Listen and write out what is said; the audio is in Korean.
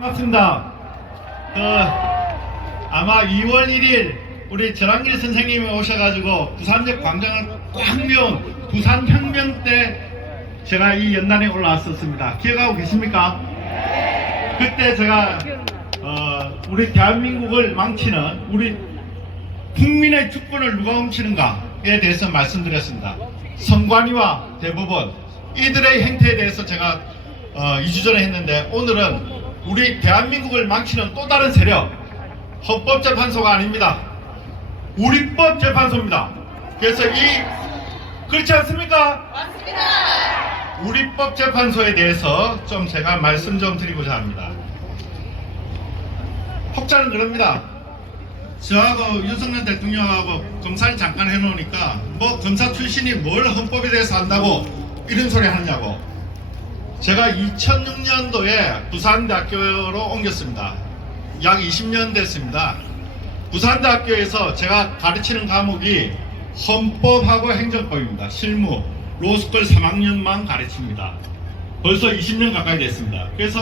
반갑습니다. 그 아마 2월 1일 우리 전한길 선생님이 오셔가지고 부산역 광장을 꽉 메운 부산혁명 때 제가 이 연단에 올라왔었습니다. 기억하고 계십니까? 그때 제가 어, 우리 대한민국을 망치는 우리 국민의 주권을 누가 훔치는가에 대해서 말씀드렸습니다. 선관위와 대법원 이들의 행태에 대해서 제가 어, 2주 전에 했는데 오늘은 우리 대한민국을 망치는 또 다른 세력 헌법재판소가 아닙니다. 우리법재판소입니다. 그래서 이 그렇지 않습니까? 맞습니다. 우리법재판소에 대해서 좀 제가 말씀 좀 드리고자 합니다. 혹자는 그럽니다. 저하고 윤석열 대통령하고 검사를 잠깐 해놓으니까 뭐 검사 출신이 뭘 헌법에 대해서 한다고 이런 소리 하느냐고. 제가 2006년도에 부산대학교로 옮겼습니다. 약 20년 됐습니다. 부산대학교에서 제가 가르치는 과목이 헌법하고 행정법입니다. 실무, 로스쿨 3학년만 가르칩니다. 벌써 20년 가까이 됐습니다. 그래서